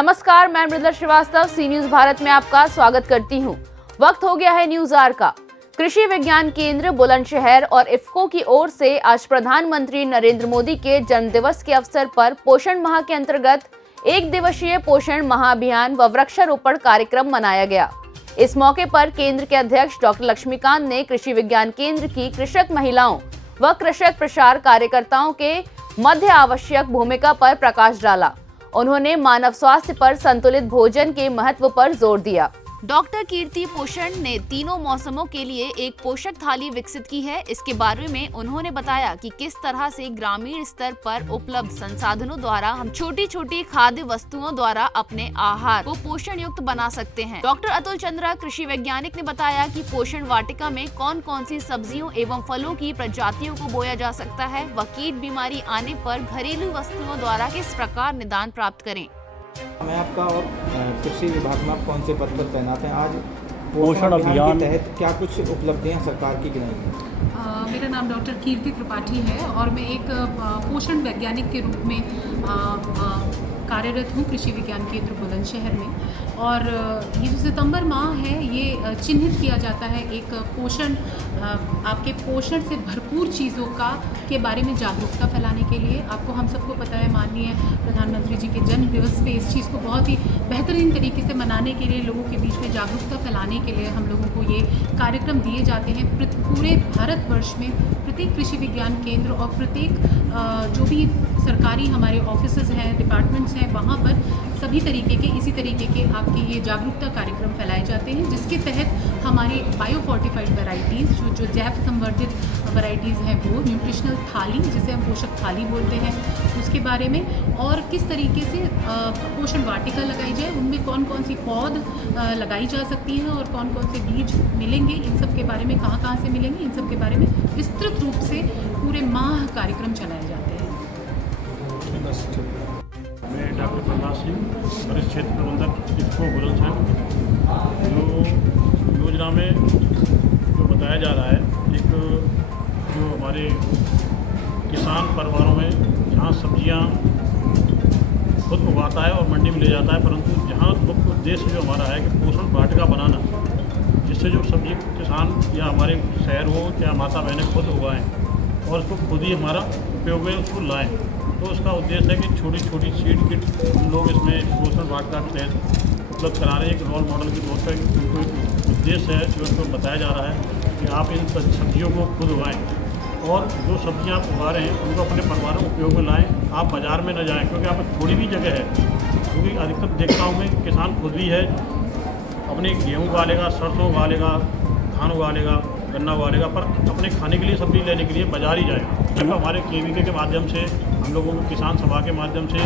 नमस्कार, मैं मृदुला श्रीवास्तव सी न्यूज भारत में आपका स्वागत करती हूं। वक्त हो गया है न्यूज आवर का। कृषि विज्ञान केंद्र बुलंदशहर और इफ्को की ओर से आज प्रधानमंत्री नरेंद्र मोदी के जन्मदिवस के अवसर पर पोषण माह के अंतर्गत 1 दिवसीय पोषण महाअभियान व वृक्षारोपण कार्यक्रम मनाया गया। इस मौके पर केंद्र के अध्यक्ष डॉक्टर लक्ष्मीकांत ने कृषि विज्ञान केंद्र की कृषक महिलाओं व कृषक प्रसार कार्यकर्ताओं के मध्य आवश्यक भूमिका पर प्रकाश डाला। उन्होंने मानव स्वास्थ्य पर संतुलित भोजन के महत्व पर जोर दिया। डॉक्टर कीर्ति पोषण ने तीनों मौसमों के लिए एक पोषक थाली विकसित की है। इसके बारे में उन्होंने बताया कि किस तरह से ग्रामीण स्तर पर उपलब्ध संसाधनों द्वारा हम छोटी छोटी खाद्य वस्तुओं द्वारा अपने आहार को पोषण युक्त बना सकते हैं। डॉक्टर अतुल चंद्रा कृषि वैज्ञानिक ने बताया कि पोषण वाटिका में कौन कौन सी सब्जियों एवं फलों की प्रजातियों को बोया जा सकता है व कीट बीमारी आने पर घरेलू वस्तुओं द्वारा किस प्रकार निदान प्राप्त करें। मैं आपका और कृषि विभाग में आप कौन से पद पर तैनात हैं? आज पोषण अभियान के तहत क्या कुछ उपलब्धियां सरकार की गिनाई? मेरा नाम डॉक्टर कीर्ति त्रिपाठी है और मैं एक पोषण वैज्ञानिक के रूप में कार्यरत हूँ कृषि विज्ञान केंद्र बुलंदशहर में। और ये जो सितंबर माह है ये चिन्हित किया जाता है एक पोषण आपके पोषण से भरपूर चीज़ों के बारे में जागरूकता फैलाने के लिए। आपको हम सबको पता है माननीय प्रधानमंत्री जी के जन्म दिवस पे इस चीज़ को बहुत ही बेहतरीन तरीके से मनाने के लिए, लोगों के बीच में जागरूकता फैलाने के लिए हम लोगों को ये कार्यक्रम दिए जाते हैं। पूरे भारतवर्ष में प्रत्येक कृषि विज्ञान केंद्र और प्रत्येक जो भी सरकारी हमारे ऑफिसेज हैं, डिपार्टमेंट्स हैं, वहाँ पर सभी तरीके के इसी तरीके के आपके ये जागरूकता कार्यक्रम फैलाए जाते हैं, जिसके तहत हमारे बायो फोर्टिफाइड वैरायटीज़ जो जैव संवर्धित वैरायटीज़ हैं वो न्यूट्रिशनल थाली, जिसे हम पोषक थाली बोलते हैं, उसके बारे में, और किस तरीके से पोषण वाटिका लगाई जाए, उनमें कौन कौन सी पौध लगाई जा सकती हैं और कौन कौन से बीज मिलेंगे, इन सब के बारे में, कहाँ से मिलेंगे, इन सब के बारे में विस्तृत रूप से पूरे माह कार्यक्रम चलाए जाते हैं। मैं डॉक्टर प्रहलाद सिंह, वरिष्ठ क्षेत्र प्रबंधक इफ्को बुलंदशहर। जो योजना में जो बताया जा रहा है, एक जो हमारे किसान परिवारों में जहाँ सब्जियाँ खुद उगाता है और मंडी में ले जाता है, परंतु जहाँ मुख्य उद्देश्य जो हमारा है कि पोषण वाटिका बनाना, जिससे जो सब्जी किसान या हमारे शहर हो या माता बहनें खुद उगाएँ और उसको खुद ही हमारा उपयोग में उसको लाएँ। तो उसका उद्देश्य है कि छोटी छोटी सीड किट हम लोग इसमें पोषण वाटिका के तहत उपलब्ध करा रहे हैं। एक रोल मॉडल के तौर पर उनको एक उद्देश्य है जो उसको बताया जा रहा है कि आप इन सब्जियों को खुद उगाएँ और जो सब्जियां आप उगा रहे हैं उनको अपने परिवारों में उपयोग में लाएँ। आप बाज़ार में न जाएँ, क्योंकि आप थोड़ी भी जगह है, क्योंकि अधिकतर देखता हूँ मैं किसान खुद भी है अपने गेहूँ उगा लेगा, सरसों उगा लेगा, धान उगा लेगा, गन्ना उगा लेगा, पर अपने खाने के लिए सब्जी लेने के लिए बाजार ही जाएगा। जब हमारे KVK के माध्यम से, हम लोगों को किसान सभा के माध्यम से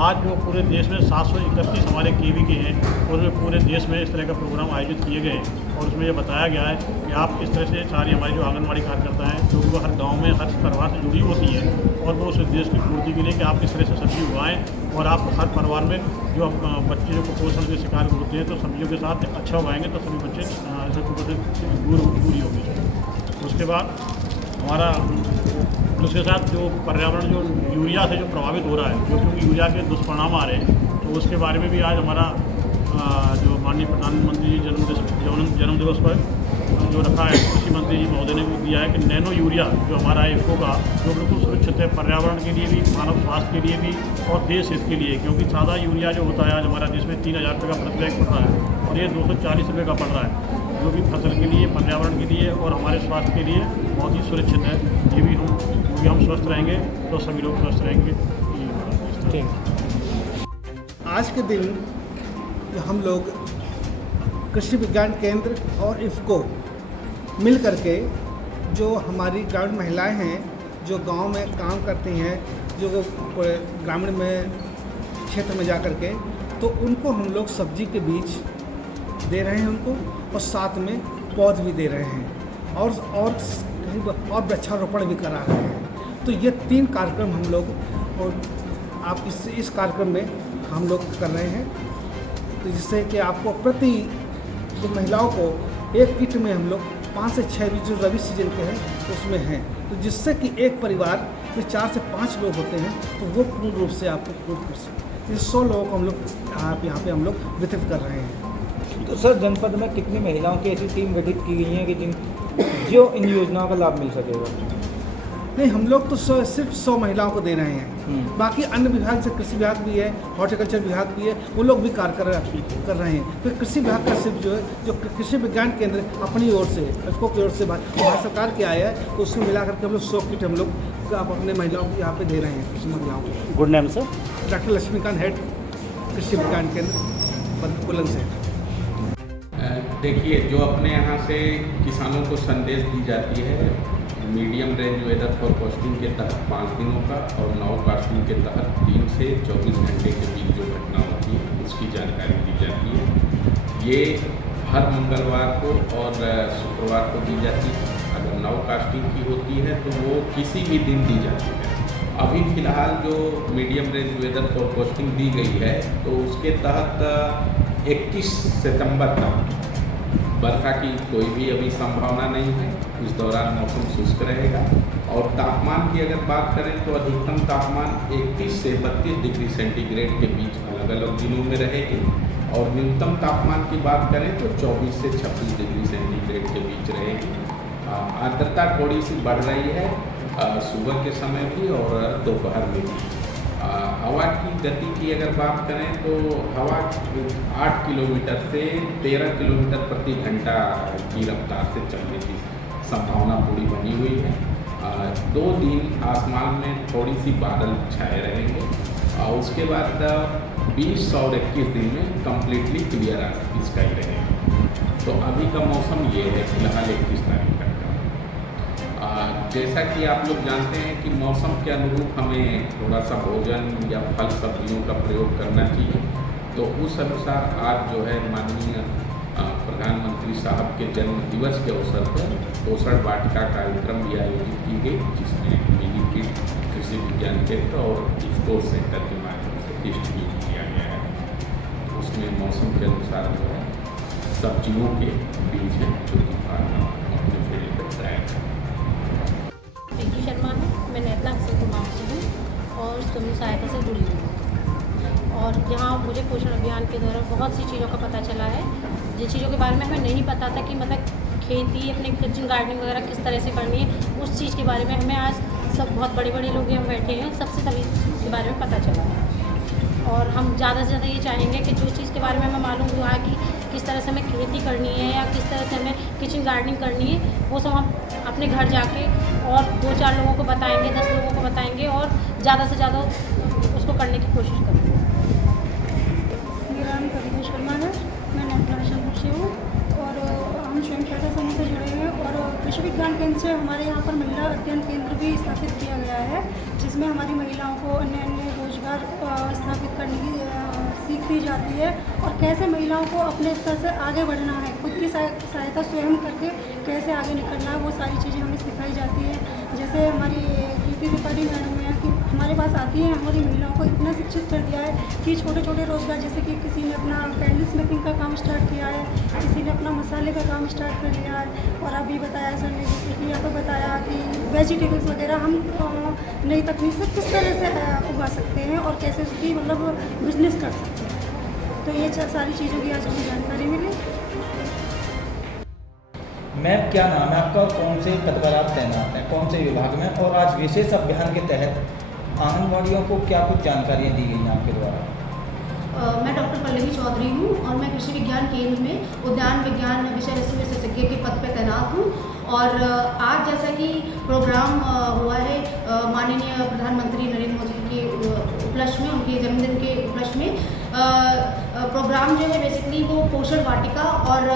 आज जो पूरे देश में 731 हमारे KVK हैं और उसमें पूरे देश में इस तरह का प्रोग्राम आयोजित किए गए और उसमें ये बताया गया है कि आप इस तरह से सारी हमारी जो आंगनबाड़ी कार्यकर्ता हैं, जो वो हर गाँव में हर परिवार से जुड़ी होती है और वो उस उद्देश्य की पूर्ति के लिए कि आप इस तरह से सब्जी उगाएँ और आप हर परिवार में जो बच्चे जो कुपोषण के शिकार होते हैं तो सब्जियों के साथ अच्छा उगाएंगे तो सभी बच्चे ऐसे कुपोषण से दूरी होगी। उसके बाद हमारा उसके साथ जो पर्यावरण जो यूरिया से जो प्रभावित हो रहा है, जो क्योंकि यूरिया के दुष्परिणाम आ रहे हैं, तो उसके बारे में भी आज हमारा जो माननीय प्रधानमंत्री जन्म दिवस पर जो रखा है, कृषि मंत्री जी महोदय ने भी दिया है कि नैनो यूरिया जो हमारा इफ्को का जो बिल्कुल सुरक्षित है पर्यावरण के लिए भी, मानव स्वास्थ्य के लिए भी और देश हित के लिए, क्योंकि सादा यूरिया जो होता है आज हमारा देश में 3000 रुपये का प्रति बैग पड़ रहा है और ये 240 रुपये का पड़ रहा है, जो भी फसल के लिए, पर्यावरण के लिए और हमारे स्वास्थ्य के लिए बहुत ही सुरक्षित है। ये भी हम स्वस्थ रहेंगे तो सभी लोग स्वस्थ रहेंगे। आज के दिन हम लोग कृषि विज्ञान केंद्र और इफ्को मिल करके जो हमारी ग्रामीण महिलाएं हैं जो गांव में काम करती हैं, जो ग्रामीण में क्षेत्र में जा कर के, तो उनको हम लोग सब्जी के बीज दे रहे हैं उनको, और साथ में पौध भी दे रहे हैं और वृक्षारोपण भी करा रहे हैं। तो ये 3 कार्यक्रम हम लोग और आप इस कार्यक्रम में हम लोग कर रहे हैं, तो जिससे कि आपको प्रति जो महिलाओं को एक किट में हम लोग 5 से 6 बीज जो रबी सीजन के हैं उसमें हैं, तो जिससे कि एक परिवार में 4 से 5 लोग होते हैं तो वो पूर्ण रूप से आपको पूर्ण कर सकते हैं। 100 लोगों को हम लोग यहाँ पे हम लोग वितरित कर रहे हैं। तो सर जनपद में कितनी महिलाओं की ऐसी टीम गठित की गई है कि जो इन योजनाओं का लाभ मिल सकेगा? नहीं, हम लोग तो सिर्फ 100 महिलाओं को दे रहे हैं। बाकी अन्य विभाग से कृषि विभाग भी है, हॉर्टिकल्चर विभाग भी है, वो लोग भी कार्य कर रहे हैं। तो कृषि विभाग का सिर्फ जो है जो कृषि विज्ञान केंद्र अपनी ओर से इसको की ओर से भारत सरकार के आया है, तो उसमें मिला करके हम लोग 100 किट हम लोग आप अपने महिलाओं को यहाँ पे दे रहे हैं। कृषि महिलाओं को। Good name sir? Doctor Laxmikant, head Krishi Vigyan केंद्र बुलंदशहर। देखिए, जो अपने यहाँ से किसानों को संदेश दी जाती है, मीडियम रेंज वेदर फोरकास्टिंग के तहत 5 दिनों का और नाउकास्टिंग के तहत 3 से 24 घंटे के बीच जो घटना होती है उसकी जानकारी दी जाती है। ये हर मंगलवार को और शुक्रवार को दी जाती है। अगर नाउकास्टिंग की होती है तो वो किसी भी दिन दी जाती है। अभी फ़िलहाल जो मीडियम रेंज वेदर फोरकास्टिंग दी गई है तो उसके तहत 21 सितंबर तक बरखा की कोई भी अभी संभावना नहीं है। इस दौरान मौसम शुष्क रहेगा और तापमान की अगर बात करें तो अधिकतम तापमान 31 से 32 डिग्री सेंटीग्रेड के बीच अलग अलग दिनों में रहेगी और न्यूनतम तापमान की बात करें तो 24 से 26 डिग्री सेंटीग्रेड के बीच रहेगी। आर्द्रता थोड़ी सी बढ़ रही है सुबह के समय भी और दोपहर में भी। हवा की गति की अगर बात करें तो हवा 8 किलोमीटर से 13 किलोमीटर प्रति घंटा की रफ्तार से चलने की संभावना पूरी बनी हुई है। 2 दिन आसमान में थोड़ी सी बादल छाए रहेंगे और उसके बाद 20 और 21 दिन में कम्प्लीटली क्लियर स्काई रहेगा। तो अभी का मौसम ये है फिलहाल 21 तारीख तक का। जैसा कि आप लोग जानते हैं कि मौसम के अनुरूप हमें थोड़ा सा भोजन या फल सब्जियों का प्रयोग करना चाहिए। तो उस अनुसार आज जो है माननीय प्रधानमंत्री साहब के जन्म दिवस के अवसर पर पोषण वाटिका कार्यक्रम भी आयोजित की गई, जिसमें मिली किट कृषि विज्ञान केंद्र और इफ्को सेंटर के माध्यम से डिस्ट्रीब्यूट किया गया है। उसमें मौसम के अनुसार जो है सब्जियों के बीज हैं जो कि फार्मर अपने फील्ड पर तैयार करें। शर्मा है, मैं नेतला अक्षय कुमार से हूँ और समूह सहायता से जुड़ी हूँ। और यहाँ मुझे पोषण अभियान के दौरान बहुत सी चीज़ों का पता चला है, जिन चीज़ों के बारे में हमें नहीं पता था कि मतलब खेती अपने किचन गार्डनिंग वगैरह किस तरह से करनी है, उस चीज़ के बारे में हमें आज सब बहुत बड़े बड़े लोग यहाँ बैठे हैं, सबसे सभी के बारे में पता चला है। और हम ज़्यादा से ज़्यादा ये चाहेंगे कि जो चीज़ के बारे में हमें मालूम हुआ है कि किस तरह से हमें खेती करनी है या किस तरह से हमें किचन गार्डनिंग करनी है, वो सब हम अपने घर जाके और 2-4 लोगों को बताएंगे, 10 लोगों को बताएंगे और ज़्यादा से ज़्यादा उसको करने की कोशिश करेंगे। मेरा नाम कविता शर्मा है, मैं नेतला से हूँ और हम स्वयं सहायता समूह से जुड़े हैं और कृषि विज्ञान केंद्र से हमारे यहाँ पर महिला अध्ययन केंद्र भी स्थापित किया गया है, जिसमें हमारी महिलाओं को अन्य अन्य रोजगार स्थापित करने की सीख दी जाती है और कैसे महिलाओं को अपने स्तर से आगे बढ़ना है, खुद की सहायता स्वयं करके कैसे आगे निकलना है, वो सारी चीज़ें हमें सिखाई जाती है। जैसे हमारी कीर्ति त्रिपाठी मैडम है कि हमारे पास आती है, हमारी महिलाओं को इतना शिक्षित कर दिया है कि छोटे छोटे रोजगार, जैसे कि किसी ने अपना कैंडल्स मेकिंग का काम स्टार्ट किया है, किसी ने अपना मसाले का काम स्टार्ट कर लिया है। और अभी बताया सर ने, जैसे कि यहाँ पर बताया कि वेजिटेबल्स वगैरह हम नई तकनीक से किस तरह से उगा सकते हैं और कैसे उसकी मतलब बिजनेस कर सकते हैं। तो ये सारी चीज़ों की आज हमें जानकारी मिली। मैम, क्या नाम है आपका और कौन से पद पर आप तैनात हैं, कौन से विभाग में? और आज विशेष अभियान के तहत आंगनबाड़ियों को क्या कुछ जानकारियाँ दी गई आपके द्वारा? मैं डॉक्टर पल्लवी चौधरी हूँ और मैं कृषि विज्ञान केंद्र में उद्यान विज्ञान विषय वस्तु विशेषज्ञ के पद पर तैनात हूँ। और आज जैसा कि प्रोग्राम हुआ है माननीय प्रधानमंत्री नरेंद्र मोदी के उपलक्ष्य में, उनके जन्मदिन के उपलक्ष्य में प्रोग्राम जो है बेसिकली वो पोषण वाटिका और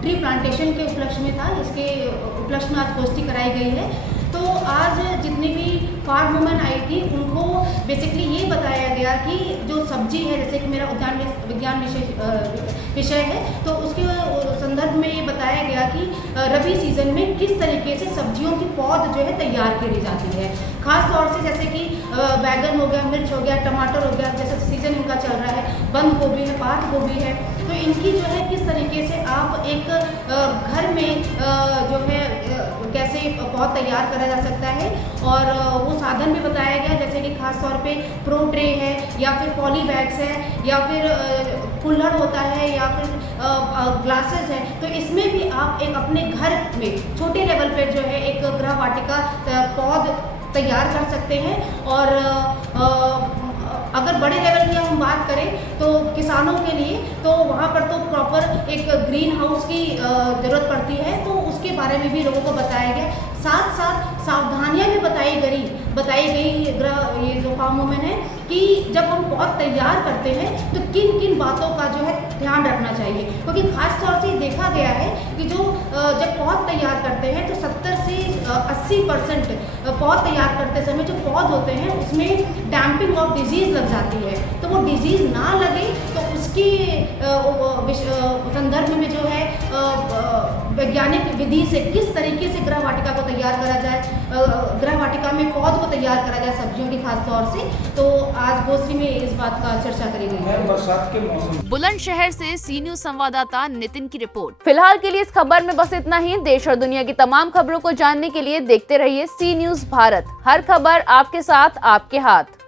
ट्री प्लांटेशन के उपलक्ष्य में था। इसके उपलक्ष्य में आज गोष्ठी कराई गई है। तो आज जितने भी फार्म वुमेन आई थी उनको बेसिकली ये बताया गया कि जो सब्जी है, जैसे कि मेरा उद्यान विज्ञान विषय है, तो उसके संदर्भ में ये बताया गया कि रबी सीजन में किस तरीके से सब्जियों की पौध जो है तैयार करी जाती है। खास तौर से जैसे कि बैगन हो गया, मिर्च हो गया, टमाटर हो गया, जैसे सीजन इनका चल रहा है, बंद गोभी है, पात गोभी है, तो इनकी जो है किस तरीके से आप एक घर में जो है कैसे पौध तैयार करा जा सकता है और वो वो साधन भी बताया गया, जैसे कि खास तौर पे प्रो ट्रे है या फिर पॉली बैग्स है या फिर कुल्हड़ होता है या फिर ग्लासेस है। तो इसमें भी आप एक अपने घर में छोटे लेवल पे जो है एक गृह वाटिका पौध तैयार कर सकते हैं। और अगर बड़े लेवल की हम बात करें तो किसानों के लिए तो वहाँ पर तो प्रॉपर एक ग्रीन हाउस की ज़रूरत पड़ती है, तो उसके बारे में भी लोगों को बताया गया। साथ साथ सावधानियां भी बताई गई ये जो फार्म वुमेन है कि जब हम पौध तैयार करते हैं तो किन किन बातों का जो है ध्यान रखना चाहिए, क्योंकि खास तौर से देखा गया है कि जो जब पौध तैयार करते हैं तो 70 से 80% पौध तैयार करते समय जो पौध होते हैं उसमें डैम्पिंग ऑफ डिजीज़ लग जाती है। तो वो डिजीज़ ना लगे तो उसकी संदर्भ में जो है वैज्ञानिक विधि से किस तरीके से गृह वाटिका को तैयार करा जाए, गृह वाटिका में पौध को तैयार करा जाए सब्जियों की खास तौर से, तो आज गोष्ठी में इस बात का चर्चा करी गई है। बरसात के मौसम। बुलंदशहर से सी न्यूज संवाददाता नितिन की रिपोर्ट। फिलहाल के लिए इस खबर में बस इतना ही। देश और दुनिया की तमाम खबरों को जानने के लिए देखते रहिए सी न्यूज भारत। हर खबर आपके साथ, आपके हाथ।